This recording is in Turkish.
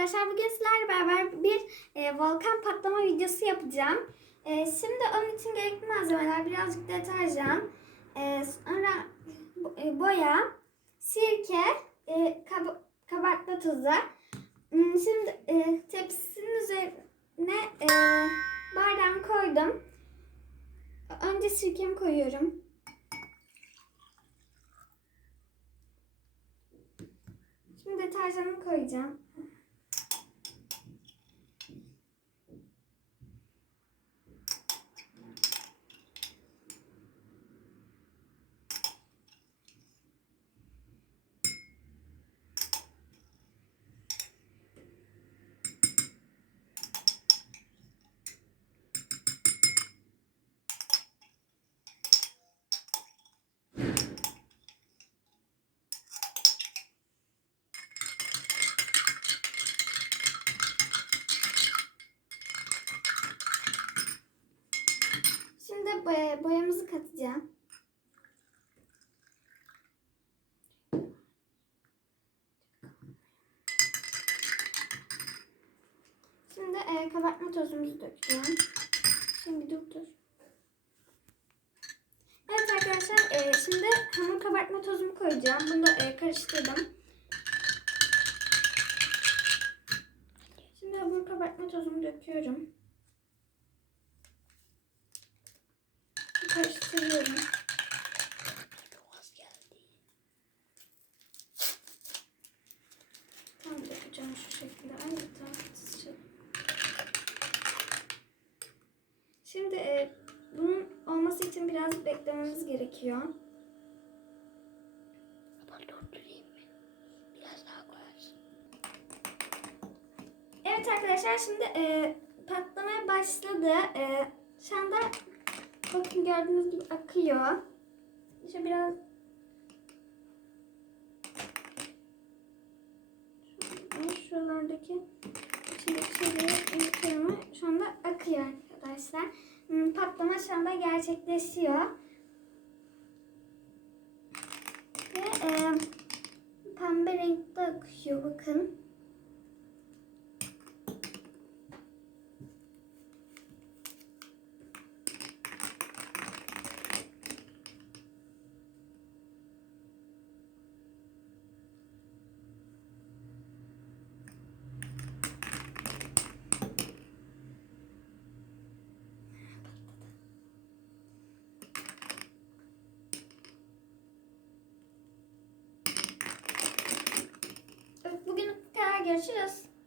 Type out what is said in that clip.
arkadaşlar bugün sizlerle beraber bir e, volkan patlama videosu yapacağım. E, şimdi onun için gerekli malzemeler birazcık deterjan, e, sonra e, boya, sirke, e, kab- kabartma tuzu. Hmm, Şimdi e, tepsinin üzerine e, bardağımı koydum. Önce sirkemi koyuyorum. Şimdi deterjanımı koyacağım. Şimdi boya- boyamızı katacağım. Şimdi e, kabartma tozumuzu döküyorum. Şimdi dur dur. Evet arkadaşlar e, şimdi hamur kabartma tozumu koyacağım. Bunu da e, karıştırdım. Şimdi hamur kabartma tozumu döküyorum. Karıştırıyorum. Tam dökeceğim şu şekilde. Ay tam şey. Şimdi e, bunun olması için biraz beklememiz gerekiyor. Evet arkadaşlar şimdi e, patlamaya başladı. E, şu anda bakın gördüğünüz gibi akıyor. İşte biraz Şu- şuralardaki içindeki şeyleri yıkıyorum. Şu anda akıyor arkadaşlar. Hmm, Patlama şu anda gerçekleşiyor. Ve e, pembe renkte akıyor bakın. Evet, bugün bu kadar görüşürüz.